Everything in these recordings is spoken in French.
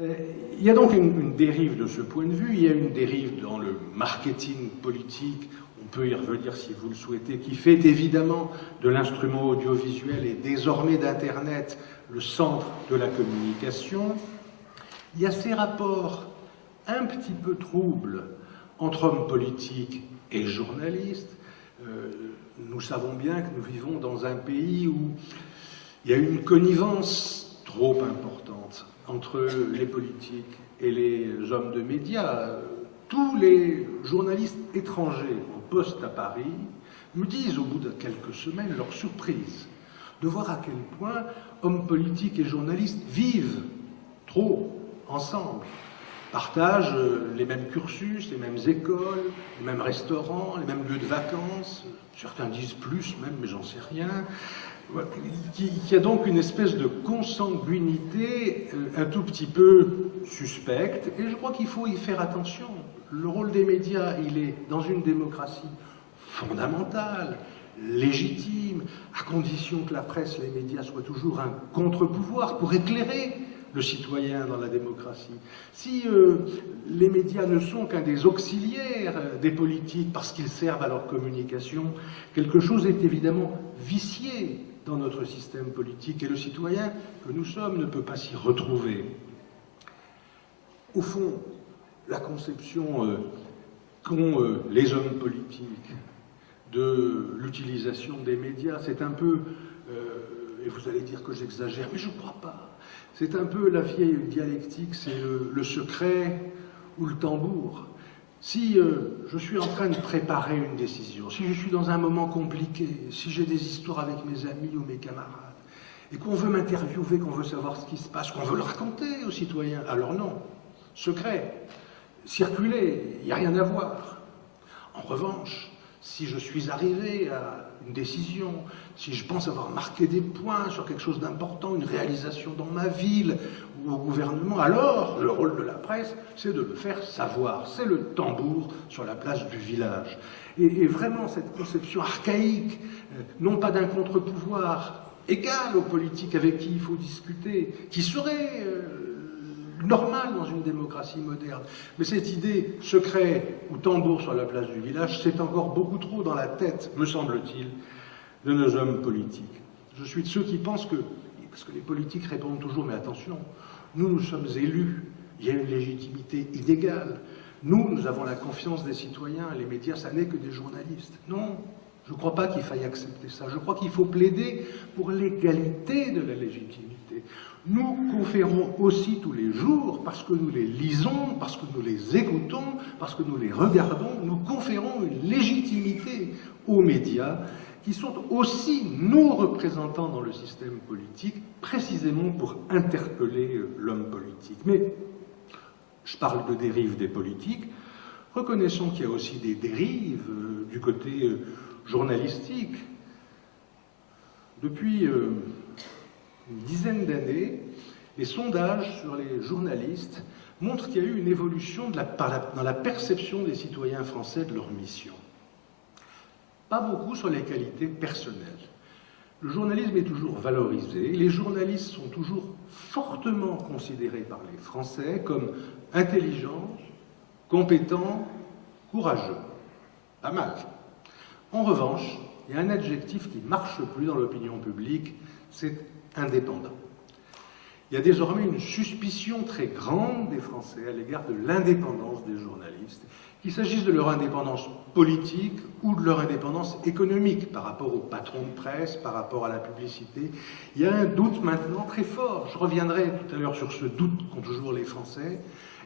Il y a donc une dérive de ce point de vue, il y a une dérive dans le marketing politique, on peut y revenir si vous le souhaitez, qui fait évidemment de l'instrument audiovisuel et désormais d'Internet le centre de la communication. Il y a ces rapports un petit peu troubles entre hommes politiques et journalistes. Nous savons bien que nous vivons dans un pays où il y a une connivence trop importante entre les politiques et les hommes de médias. Tous les journalistes étrangers en poste à Paris me disent au bout de quelques semaines leur surprise de voir à quel point hommes politiques et journalistes vivent trop ensemble, partagent les mêmes cursus, les mêmes écoles, les mêmes restaurants, les mêmes lieux de vacances, certains disent plus même, mais j'en sais rien. Il y a donc une espèce de consanguinité un tout petit peu suspecte, et je crois qu'il faut y faire attention. Le rôle des médias, il est, dans une démocratie, fondamental, légitime, à condition que la presse, les médias soient toujours un contre-pouvoir pour éclairer le citoyen dans la démocratie. Si les médias ne sont qu'un des auxiliaires des politiques parce qu'ils servent à leur communication, quelque chose est évidemment vicié dans notre système politique, et le citoyen que nous sommes ne peut pas s'y retrouver. Au fond, la conception qu'ont les hommes politiques de l'utilisation des médias, c'est un peu, et vous allez dire que j'exagère, mais je ne crois pas, c'est un peu la vieille dialectique, c'est le secret ou le tambour. Si je suis en train de préparer une décision, si je suis dans un moment compliqué, si j'ai des histoires avec mes amis ou mes camarades, et qu'on veut m'interviewer, qu'on veut savoir ce qui se passe, qu'on veut le raconter aux citoyens, alors non, secret, circuler, il n'y a rien à voir. En revanche, si je suis arrivé à une décision, si je pense avoir marqué des points sur quelque chose d'important, une réalisation dans ma ville ou au gouvernement, alors le rôle de la presse, c'est de le faire savoir. C'est le tambour sur la place du village. Et vraiment, cette conception archaïque, non pas d'un contre-pouvoir égal aux politiques avec qui il faut discuter, qui serait normal dans une démocratie moderne. Mais cette idée secret ou tambour sur la place du village, c'est encore beaucoup trop dans la tête, me semble-t-il, de nos hommes politiques. Je suis de ceux qui pensent que, parce que les politiques répondent toujours, mais attention, nous sommes élus, il y a une légitimité inégale. Nous avons la confiance des citoyens, les médias, ça n'est que des journalistes. Non, je ne crois pas qu'il faille accepter ça. Je crois qu'il faut plaider pour l'égalité de la légitimité. Nous conférons aussi tous les jours, parce que nous les lisons, parce que nous les écoutons, parce que nous les regardons, nous conférons une légitimité aux médias qui sont aussi nos représentants dans le système politique, précisément pour interpeller l'homme politique. Mais je parle de dérives des politiques, reconnaissons qu'il y a aussi des dérives du côté journalistique. Depuis une dizaine d'années, les sondages sur les journalistes montrent qu'il y a eu une évolution dans la perception des citoyens français de leur mission. Pas beaucoup sur les qualités personnelles. Le journalisme est toujours valorisé, les journalistes sont toujours fortement considérés par les Français comme intelligents, compétents, courageux. Pas mal. En revanche, il y a un adjectif qui ne marche plus dans l'opinion publique, c'est indépendant. Il y a désormais une suspicion très grande des Français à l'égard de l'indépendance des journalistes, qu'il s'agisse de leur indépendance politique ou de leur indépendance économique par rapport aux patrons de presse, par rapport à la publicité. Il y a un doute maintenant très fort. Je reviendrai tout à l'heure sur ce doute qu'ont toujours les Français.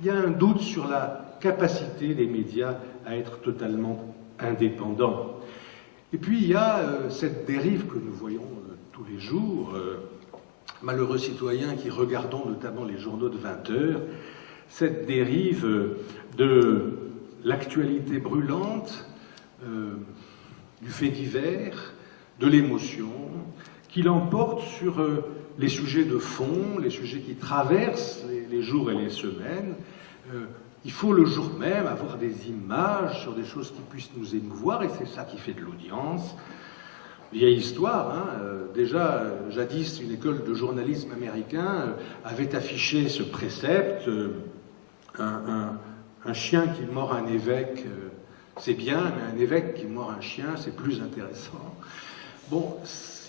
Il y a un doute sur la capacité des médias à être totalement indépendants. Et puis il y a cette dérive que nous voyons tous les jours, malheureux citoyens qui regardons notamment les journaux de 20 heures, cette dérive de l'actualité brûlante, du fait divers, de l'émotion, qui l'emporte sur les sujets de fond, les sujets qui traversent les jours et les semaines. Il faut le jour même avoir des images sur des choses qui puissent nous émouvoir, et c'est ça qui fait de l'audience. vieille histoire, hein. Déjà, jadis, une école de journalisme américain avait affiché ce précepte, un chien qui mord un évêque, c'est bien, mais un évêque qui mord un chien, c'est plus intéressant. Bon,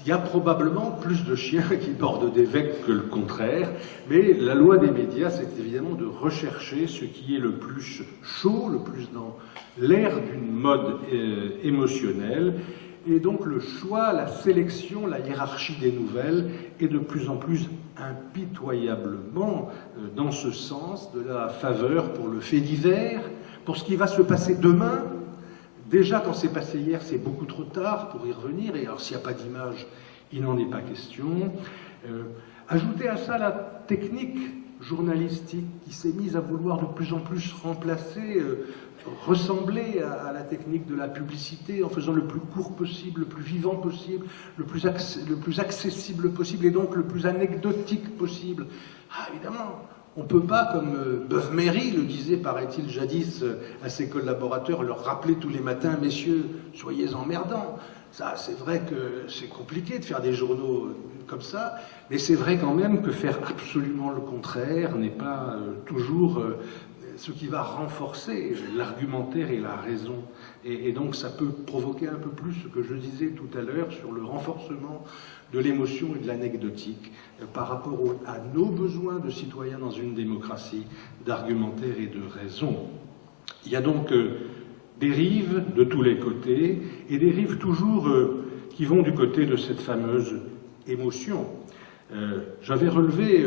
il y a probablement plus de chiens qui mordent d'évêques que le contraire, mais la loi des médias, c'est évidemment de rechercher ce qui est le plus chaud, le plus dans l'air d'une mode émotionnelle, et donc le choix, la sélection, la hiérarchie des nouvelles est de plus en plus impitoyablement dans ce sens de la faveur pour le fait divers, pour ce qui va se passer demain. Déjà, quand c'est passé hier, c'est beaucoup trop tard pour y revenir, et alors s'il n'y a pas d'image, il n'en est pas question. Ajoutez à ça la technique journalistique qui s'est mise à vouloir de plus en plus remplacer, ressembler à la technique de la publicité en faisant le plus court possible, le plus vivant possible, le plus accessible possible et donc le plus anecdotique possible. Ah, évidemment, on ne peut pas, comme Beuve-Méry le disait, paraît-il, jadis à ses collaborateurs, leur rappeler tous les matins, messieurs, soyez emmerdants. Ça, c'est vrai que c'est compliqué de faire des journaux comme ça, mais c'est vrai quand même que faire absolument le contraire n'est pas toujours ce qui va renforcer l'argumentaire et la raison. Et donc ça peut provoquer un peu plus ce que je disais tout à l'heure sur le renforcement de l'émotion et de l'anecdotique par rapport à nos besoins de citoyens dans une démocratie d'argumentaire et de raison. Il y a donc des rives de tous les côtés, et des rives toujours qui vont du côté de cette fameuse émotion. J'avais relevé,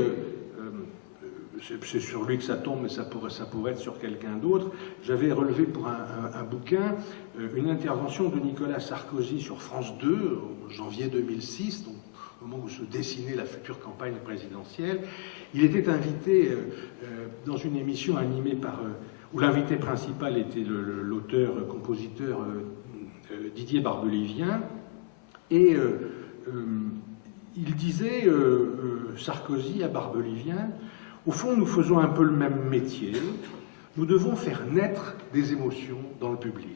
c'est sur lui que ça tombe, mais ça pourrait être sur quelqu'un d'autre, j'avais relevé pour un bouquin une intervention de Nicolas Sarkozy sur France 2, en janvier 2006, donc au moment où se dessinait la future campagne présidentielle. Il était invité dans une émission animée par... où l'invité principal était l'auteur-compositeur Didier Barbelivien, et il disait, Sarkozy à Barbelivien, au fond nous faisons un peu le même métier, nous devons faire naître des émotions dans le public.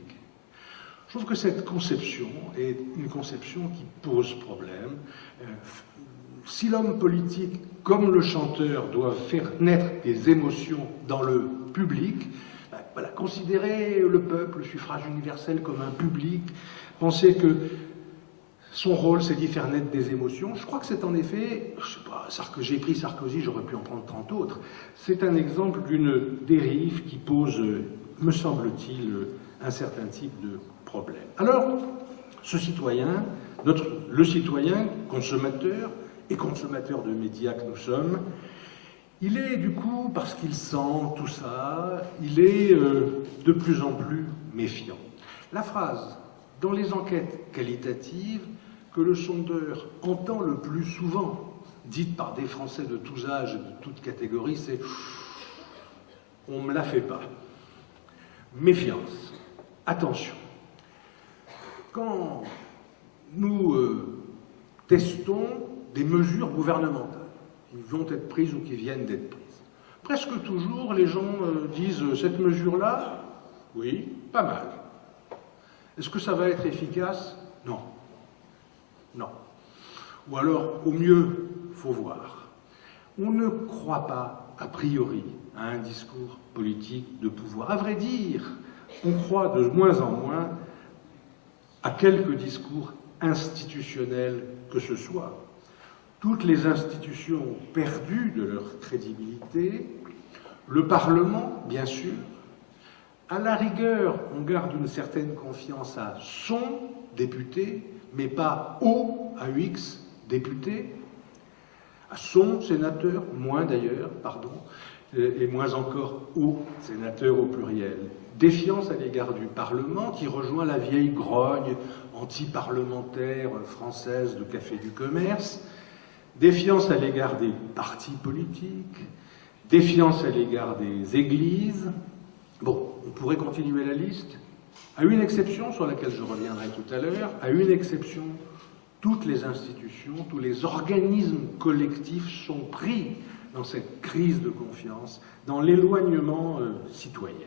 Je trouve que cette conception est une conception qui pose problème. Si l'homme politique, comme le chanteur, doivent faire naître des émotions dans le public, voilà, considérer le peuple, le suffrage universel comme un public, penser que son rôle c'est d'y faire naître des émotions, je crois que c'est en effet, je sais pas, j'ai pris Sarkozy, j'aurais pu en prendre 30 autres, c'est un exemple d'une dérive qui pose, me semble-t-il, un certain type de problème. Alors, ce citoyen, le citoyen consommateur et consommateur de médias que nous sommes, il est du coup, parce qu'il sent tout ça, il est de plus en plus méfiant. La phrase, dans les enquêtes qualitatives, que le sondeur entend le plus souvent, dite par des Français de tous âges et de toutes catégories, c'est « on ne me la fait pas ». Méfiance, attention. Quand nous testons des mesures gouvernementales qui vont être prises ou qui viennent d'être prises, presque toujours les gens disent « cette mesure-là, oui, pas mal. Est-ce que ça va être efficace? Non. Non. Ou alors, au mieux, il faut voir. » On ne croit pas, a priori, à un discours politique de pouvoir. À vrai dire, on croit de moins en moins à quelque discours institutionnel que ce soit. Toutes les institutions ont perdu de leur crédibilité, le Parlement, bien sûr. À la rigueur, on garde une certaine confiance à son député, mais pas au AUX député, à son sénateur, moins d'ailleurs, pardon, et moins encore au sénateur au pluriel. Défiance à l'égard du Parlement qui rejoint la vieille grogne anti-parlementaire française de Café du Commerce, défiance à l'égard des partis politiques, défiance à l'égard des églises. Bon, on pourrait continuer la liste. À une exception, sur laquelle je reviendrai tout à l'heure, à une exception, toutes les institutions, tous les organismes collectifs sont pris dans cette crise de confiance, dans l'éloignement citoyen.